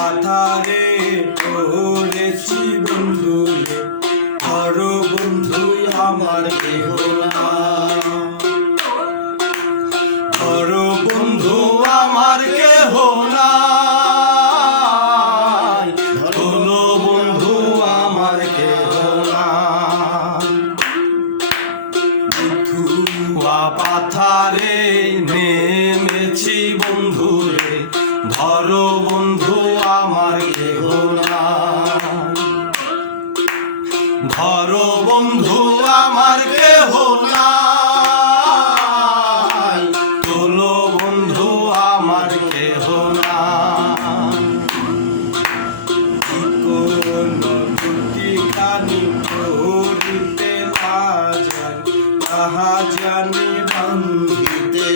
পাথারে পড়েছি বন্ধু রে, ধর বন্ধু আমার কেহ না। ধর বন্ধু আমার কেহ না, ধরো বন্ধু আমার কেহ না। ধুয়া পাথারে নেমেছি বন্ধু রে, ধরো বন্ধু আমার কেহ না। ধরো বন্ধু আমার কেহ না, তোলো বন্ধু আমার কেহ না। কোন দুটি কানি পড়িতে না যায়, তাহা জানি ভাঙ্গিতে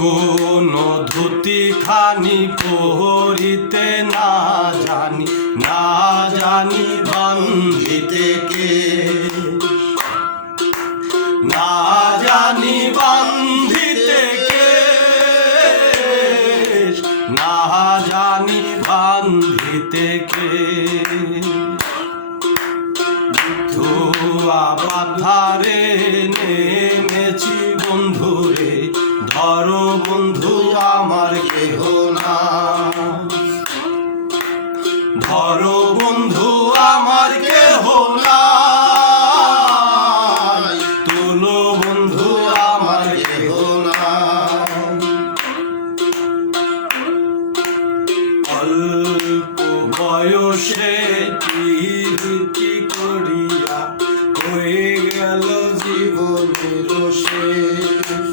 কোন ধুতি খানি পড়িতে না জানি, না জানি বান্ধিতে কে, না জানি বান্ধিতে কে, না জানি বান্ধিতে কে। ধুয়া পাথারে নেমেছি বন্ধু রে, ধরো বন্ধু আমার কেহ না। ধরো বন্ধু আমার কেহ না, তোলো বন্ধু আমার কেহ না। অল্প বয়সে প্রীতি করিয়া হয়ে গেল জীবনের শেষ।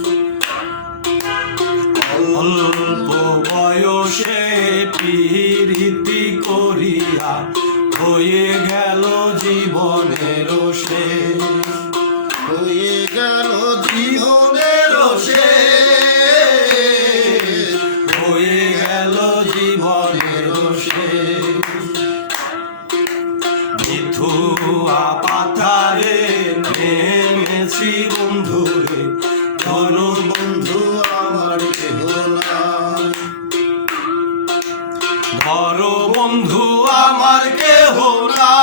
অল্প বয়সে প্রীতি করিয়া হয়ে গেল জীবনের শেষ, হয়ে গেল জীবনের শেষ, হয়ে গেল জীবনের শেষ। ধুয়া পাথারে নেমেছি বন্ধু রে, ধরো বন্ধু আমার কেহ না। ধরো বন্ধু আমার কেহ না।